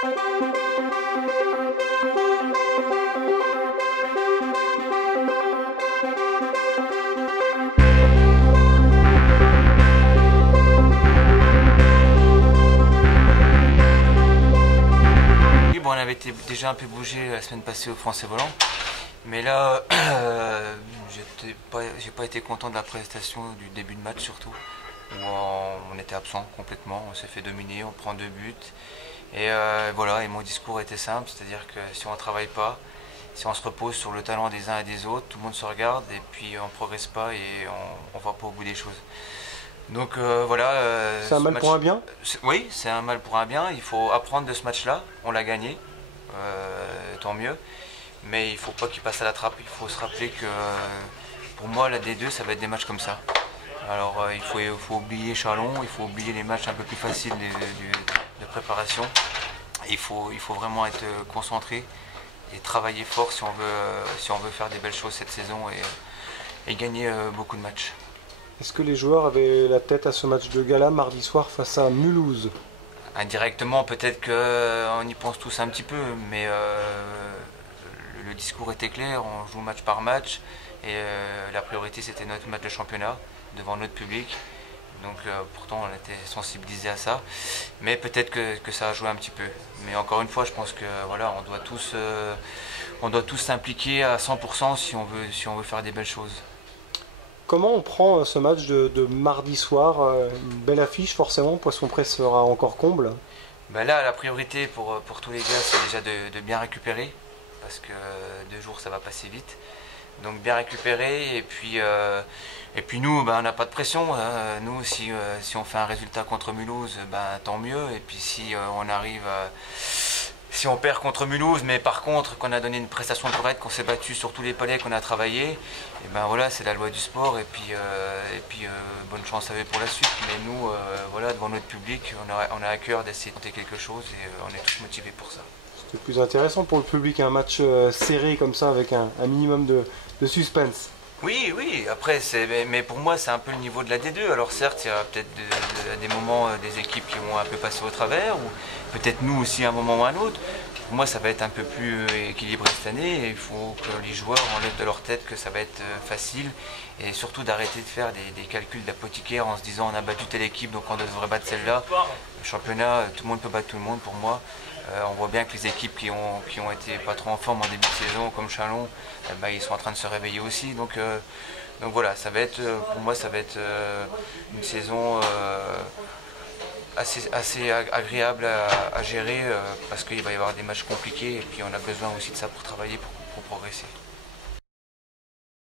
On avait déjà un peu bougé la semaine passée au Français Volant, mais là j'ai pas été content de la prestation du début de match, surtout où on était absent complètement, on s'est fait dominer, on prend 2 buts et voilà, et mon discours était simple, c'est-à-dire que si on ne travaille pas, si on se repose sur le talent des uns et des autres, tout le monde se regarde et puis on ne progresse pas et on ne va pas au bout des choses. Donc voilà. C'est un mal pour un bien ? Oui, c'est un mal pour un bien. Il faut apprendre de ce match-là. On l'a gagné, tant mieux. Mais il ne faut pas qu'il passe à la trappe. Il faut se rappeler que pour moi, la D2, ça va être des matchs comme ça. Alors il faut oublier Chalon, il faut oublier les matchs un peu plus faciles de préparation. Il faut vraiment être concentré et travailler fort si on veut faire des belles choses cette saison et gagner beaucoup de matchs. Est-ce que les joueurs avaient la tête à ce match de gala mardi soir face à Mulhouse ? Indirectement, peut-être qu'on y pense tous un petit peu, mais le discours était clair, on joue match par match et la priorité c'était notre match de championnat devant notre public. Donc pourtant on était sensibilisés à ça, mais peut-être que ça a joué un petit peu. Mais encore une fois, je pense que voilà, on doit tous s'impliquer à 100% si on veut faire des belles choses. Comment on prend ce match de mardi soir? Une belle affiche forcément, Poisson Presse sera encore comble. Ben là, la priorité pour tous les gars, c'est déjà de bien récupérer, parce que 2 jours ça va passer vite. Donc bien récupérer et puis nous, ben, on n'a pas de pression. Nous, si on fait un résultat contre Mulhouse, ben, tant mieux. Et puis si si on perd contre Mulhouse, mais par contre qu'on a donné une prestation correcte, qu'on s'est battu sur tous les palets, qu'on a travaillé, et ben voilà, c'est la loi du sport. Et puis bonne chance à eux pour la suite. Mais nous, voilà, devant notre public, on a à cœur d'essayer de tenter quelque chose et on est tous motivés pour ça. C'est plus intéressant pour le public, un match serré comme ça avec un minimum de suspense. Oui, après, mais pour moi, c'est un peu le niveau de la D2. Alors certes, il y a peut-être des moments, des équipes qui vont un peu passer au travers, ou peut-être nous aussi à un moment ou à un autre. Pour moi, ça va être un peu plus équilibré cette année, et il faut que les joueurs enlèvent de leur tête que ça va être facile, et surtout d'arrêter de faire des calculs d'apothicaire en se disant on a battu telle équipe, donc on devrait battre celle-là. Le championnat, tout le monde peut battre tout le monde pour moi. On voit bien que les équipes qui ont été pas trop en forme en début de saison, comme Chalon, ils sont en train de se réveiller aussi. Donc voilà, pour moi, ça va être une saison assez agréable à gérer parce qu'il va y avoir des matchs compliqués et puis on a besoin aussi de ça pour travailler, pour progresser.